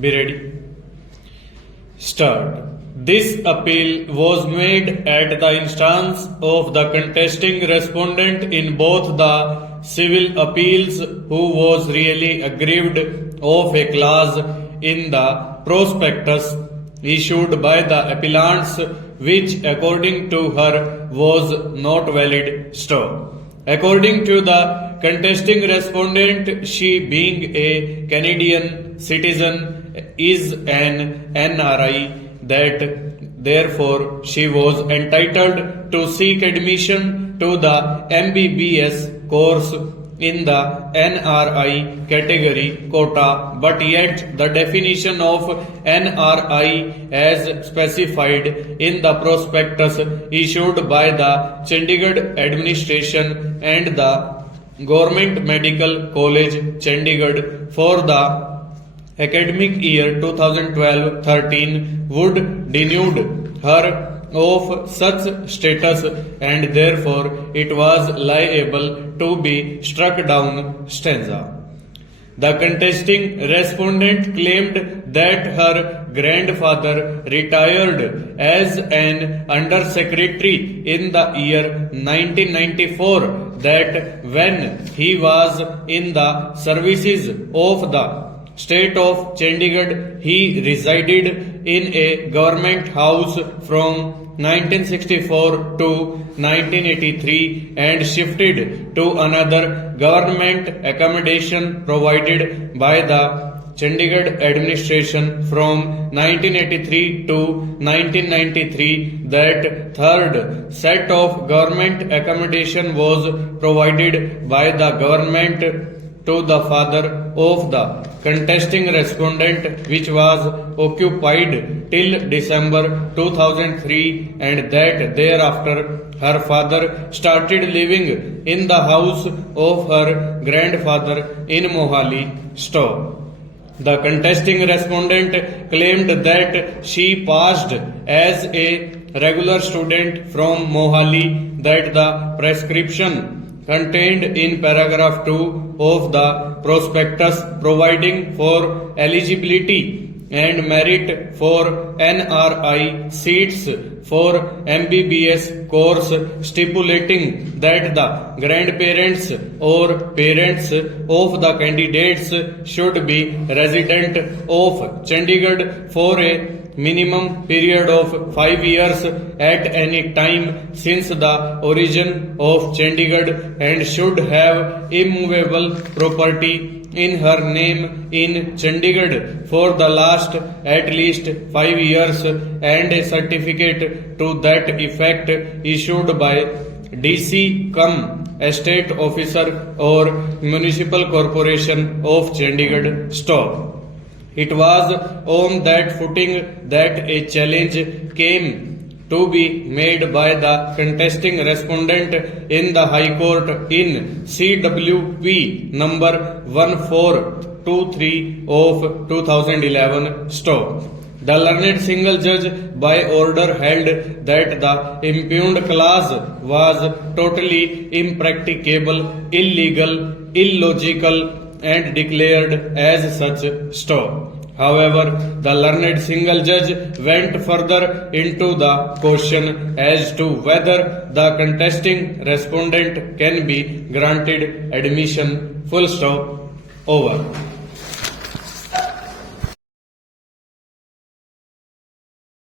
Be ready. Start. This appeal was made at the instance of the contesting respondent in both the civil appeals who was really aggrieved of a clause in the prospectus issued by the appellants which according to her was not valid. Stop. According to the contesting respondent, she being a Canadian citizen is an NRI, that therefore she was entitled to seek admission to the MBBS course in the NRI category quota, but yet the definition of NRI as specified in the prospectus issued by the Chandigarh administration and the Government Medical College Chandigarh for the academic year 2012-13 would denude her of such status and therefore it was liable to be struck down. Stanza. The contesting respondent claimed that her grandfather retired as an undersecretary in the year 1994, that when he was in the services of the state of Chandigarh, he resided in a government house from 1964 to 1983 and shifted to another government accommodation provided by the Chandigarh administration from 1983 to 1993. That third set of government accommodation was provided by the government to the father of the contesting respondent, which was occupied till December 2003, and that thereafter her father started living in the house of her grandfather in Mohali. Stop. The contesting respondent claimed that she passed as a regular student from Mohali, that the prescription contained in paragraph 2 of the prospectus providing for eligibility and merit for NRI seats for MBBS course stipulating that the grandparents or parents of the candidates should be resident of Chandigarh for a minimum period of 5 years at any time since the origin of Chandigarh and should have immovable property in her name in Chandigarh for the last at least 5 years and a certificate to that effect issued by DC cum estate officer or municipal corporation of Chandigarh. Stop. It was on that footing that a challenge came to be made by the contesting respondent in the High Court in CWP number 1423 of 2011. Stop. The learned single judge by order held that the impugned clause was totally impracticable, illegal, illogical, and declared as such. Stop. However, the learned single judge went further into the question as to whether the contesting respondent can be granted admission. Full stop. Over.